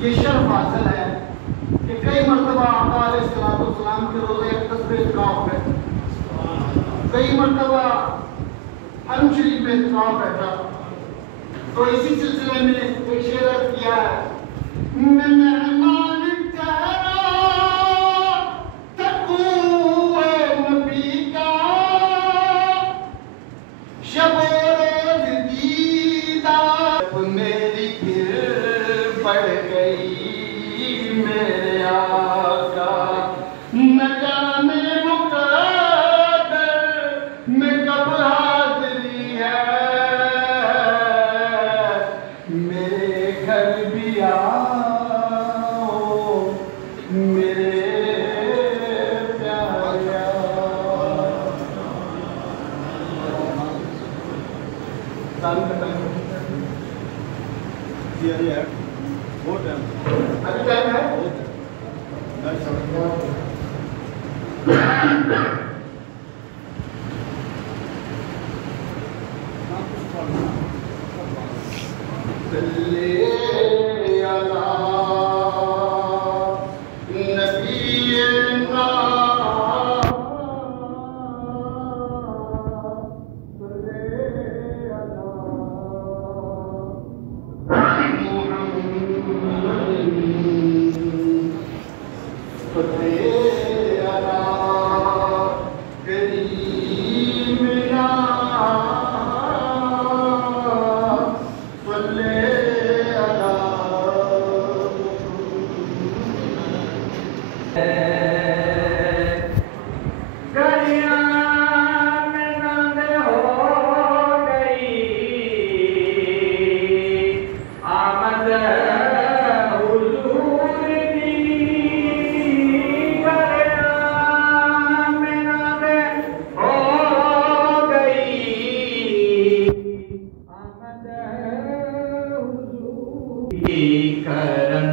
ये शर्फ हासिल है कि कई मरतबा आका अलैहिस्सलाम के रोज़े अक़दस पे इत्काफ है, कई मरतबा हरम शरीफ में इत्काफ बैठा। तो इसी सिलसिले में एक शेर अर्ज़ किया है, मैं मेहमान ठहरा तक़ूए नबी का, शब रोज़ दीदार मेरी फिर बढ़ गई मेरे आका, न जाने मुक़द्दर में कब हाज़िरी है, मेरे घर भी आओ मेरे प्यारे। बहुत टाइम अभी टाइम है। करन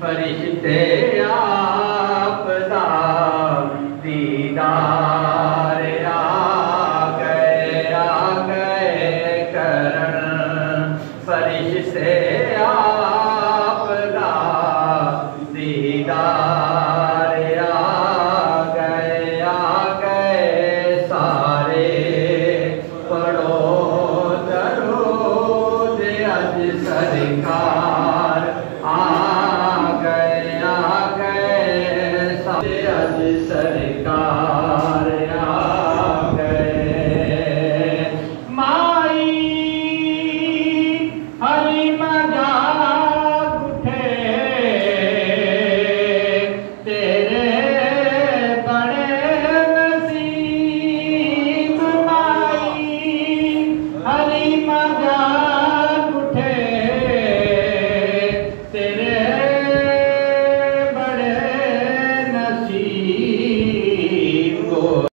फरिश्ते